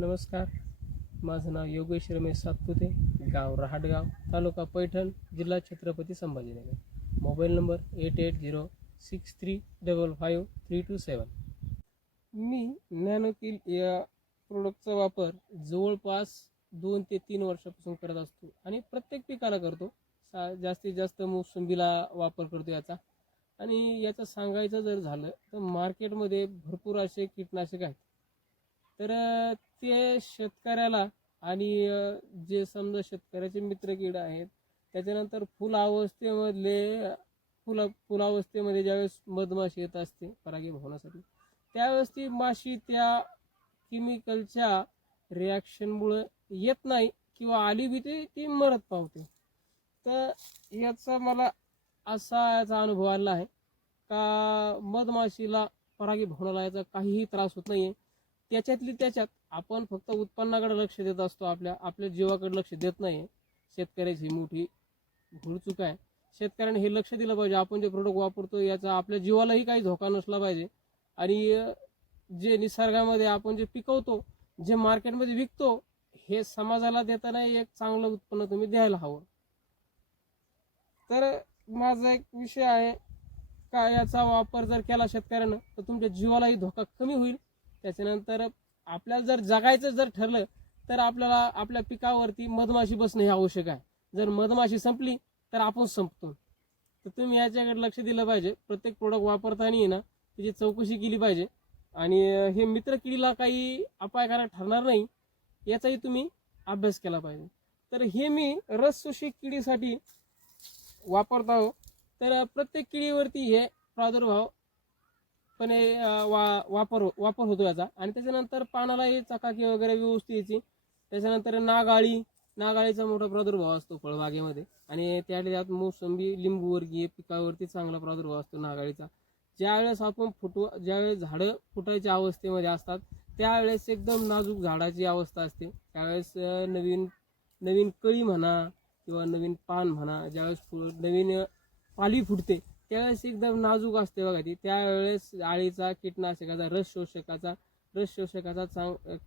नमस्कार, माझं नाव योगेश रमेश सातपुते, गाव रहाटगाव, तालुका पैठण, जिल्हा छत्रपती संभाजीनगर. Mobile number 8806355327. मी नॅनोकिल या प्रोडक्टचा वापर जवळपास 2 ते 3 वर्षापासून करत असतो आणि प्रत्येक पिकाला करतो. जास्तीत जास्त मोसंबीला वापर करतो याचा. आणि याचं सांगायचं जर झालं तर मार्केटमध्ये भरपूर असे कीटकनाशक आहेत. तर ते शेतकऱ्याला आणि जे समजा शेतकऱ्याचे मित्रकीड आहेत, त्याच्यानंतर फुलावस्थेमध्ये ज्यावेळेस मधमाशी येत असते परागीभवनासाठी, त्यावेळेस ती माशी त्या केमिकलच्या रिॲक्शनमुळे येत नाही किंवा आली बी ती मरत पावते. तर याचा मला याचा अनुभव आला आहे का मधमाशीला परागीभवनाला याचा काहीही त्रास होत नाहीये. त्याच्यात आपण फक्त उत्पन्नाकडे लक्ष देत असतो, आपल्या जीवाकडे लक्ष देत नाही. शेतकऱ्याची मोठी भूलचूक आहे. शेतकऱ्याने हे लक्ष दिलं पाहिजे, आपण जे प्रोडक्ट वापरतो याचा आपल्या जीवालाही काही धोका नसला पाहिजे. आणि जे निसर्गामध्ये आपण जे पिकवतो, जे मार्केटमध्ये विकतो, हे समाजाला देताना एक चांगलं उत्पन्न तुम्ही द्यायला हवं. तर माझा एक विषय आहे का याचा वापर जर केला शेतकऱ्यानं तर तुमच्या जीवालाही धोका कमी होईल. त्याच्यानंतर आपल्याला जर जगायचं जर ठरलं तर आपल्याला आपल्या पिकावरती मधमाशी बसणं हे आवश्यक आहे. जर मधमाशी संपली तर आपण संपतो. तर तुम्ही याच्याकडे लक्ष दिलं पाहिजे. प्रत्येक प्रोडक्ट वापरताना ना त्याची चौकशी केली पाहिजे आणि हे मित्रकिडीला काही अपायकारक ठरणार नाही याचाही तुम्ही अभ्यास केला पाहिजे. तर हे मी रस शोषक किडीसाठी वापरत आहो. तर प्रत्येक किडीवरती हे प्रादुर्भाव पण वापर होतो याचा. आणि त्याच्यानंतर पानालाही चकाकी वगैरे व्यवस्थित यायची. त्याच्यानंतर नागाळीचा मोठा प्रादुर्भाव असतो फळबागेमध्ये. आणि त्यात मोसंबी लिंबूवर्गीय पिकावरती चांगला प्रादुर्भाव असतो नागाळीचा. ज्यावेळेस ज्यावेळेस झाडं फुटायच्या अवस्थेमध्ये असतात त्यावेळेस एकदम नाजूक झाडाची अवस्था असते. त्यावेळेस नवीन कळी म्हणा किंवा नवीन पान म्हणा, ज्यावेळेस नवीन पाली फुटते त्यावेळेस एकदम नाजूक असते बघा ती. त्यावेळेस आळीचा, कीटकनाशकाचा, रस शोषकाचा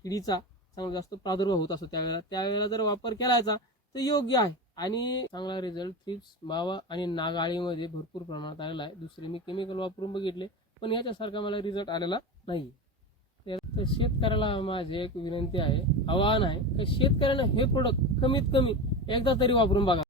किडीचा चांगला जास्त प्रादुर्भाव होत असतो. त्यावेळेला जर वापर केलायचा तर योग्य आहे आणि चांगला रिझल्ट थ्रिप्स, मावा आणि नागाळीमध्ये भरपूर प्रमाणात आलेला आहे. दुसरे मी केमिकल वापरून बघितले पण याच्यासारखा मला रिझल्ट आलेला नाही. तर शेतकऱ्याला माझी एक विनंती आहे, आवाहन आहे की शेतकऱ्यानं हे प्रोडक्ट कमीत कमी एकदा तरी वापरून बघा.